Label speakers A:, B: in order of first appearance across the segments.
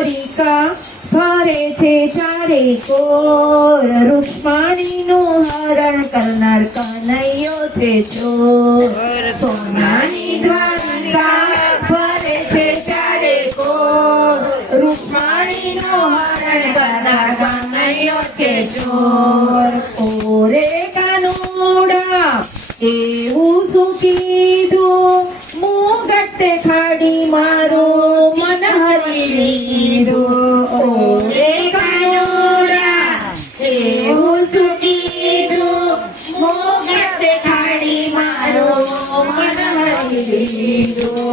A: દ્વારિકા ફરે છે ચારે કોર. રૂક્ષ્મણીનું હરણ કરનાર કનૈયો છે ચોર. સોનાની દ્વારિકા ફરે છે ચારે કોર. રૂક્ષ્મણીનું હરણ કરનાર કનૈયો છે ચોર. ઓરે કાનુડા, એવું શું કીધું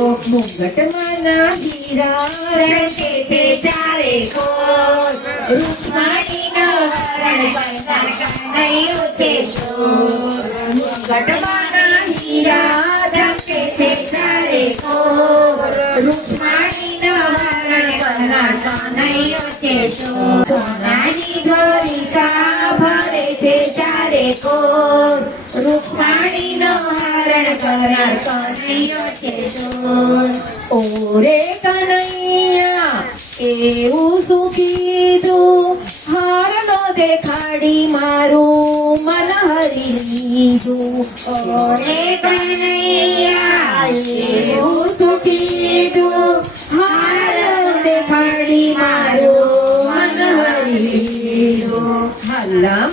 A: લીધું મુગટ મના હીરા રણકે તે ચારે કોર રૂકમાણીનો હરણ કરનાર કનૈયો છે ચોર મુગટમાંના હીરા રણકે તે ચારે કોર રૂકમાણીનો હરણ કરનાર કનૈયો છે ચોર સોનાની ચારે કોર. હરણ કરનાર છે ઓરે કનૈયા એવું શું કીધું? હારનો દેખાડી મારું, મન હરી લીધું ઓરે કનૈયા એવું શું કીધું હારનો દેખાડી મારું મન હરી લીધું હલ્લા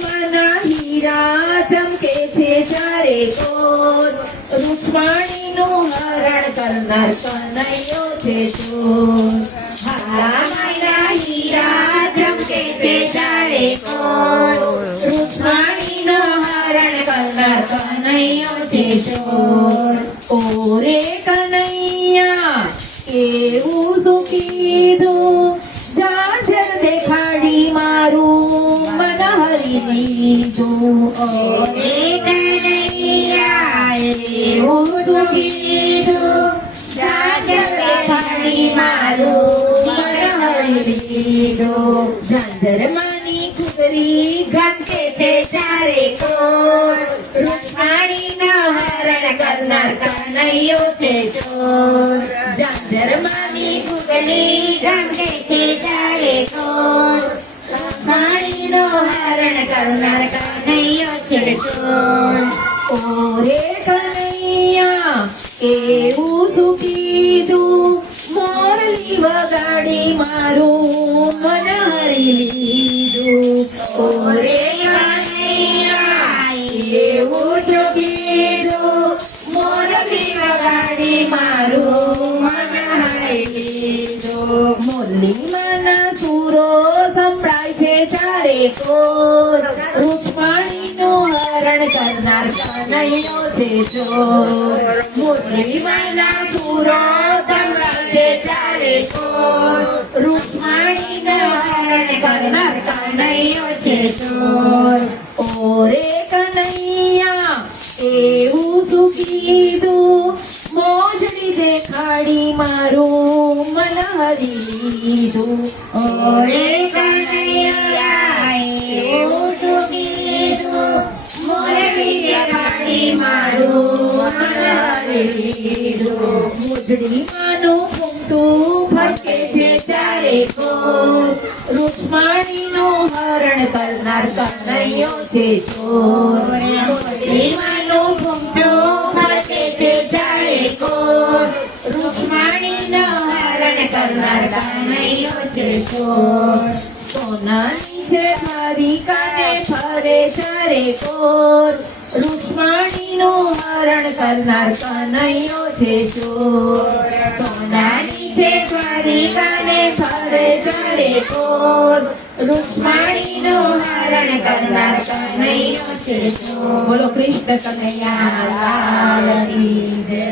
A: રૂકમાણીનું હરણ કરનાર કનૈયો છે તું હીરા હરણ કરનાર કનૈયો છે ચોર ઓરે કનૈયા એવું શું કીધું જાજર દેખાડી મારું મન હરી લીધું. ઓરે કનૈયા એવું શું કીધું જાજર દેખાડી મારું મન હરી લીધું ઝાંઝર માની કુકરી ઘાટે છે ચારે કોર રૂકમાણીના હરણ કરનાર કનૈયો છે ચોર ઝાંઝર માની કુકરી ઘાટે છે ચારે કોર રૂકમાણીનો હરણ કરનાર કનૈયો છે ચોર ઓરે કનૈયા એવું સુખી તું મોરલી વગાડી મારું કરનાર મુરલી મના કનૈયો છે. ઓરે કનૈયા, એવું શું કીધું. મોજડી દેખાડી મારું મન હરી લીધું. મોરડી દેખાડી મારું મન હરી લીધું મોજડી માનું ફૂમતું ફરકે છે ચારે કોર રૂકમાણીનું હરણ કરનાર કનૈયો છે ચોર મોજડી માનું ફૂમતું છે ચારે કોર રૂકમાણીનું હરણ કરનાર કનૈયો છે ચોર સોનાની છે મારી કાને ફરે ચારે. કોર રૂકમાણીનું હરણ કરનાર કનૈયો છે ચોર. સોનાની છે મારી કાને ફરે ચારે. કોર રૂકમાણીનું હરણ કરનાર કનૈયો છે ચોર. બોલો, કૃષ્ણ કનૈયા, લાલ કી જય.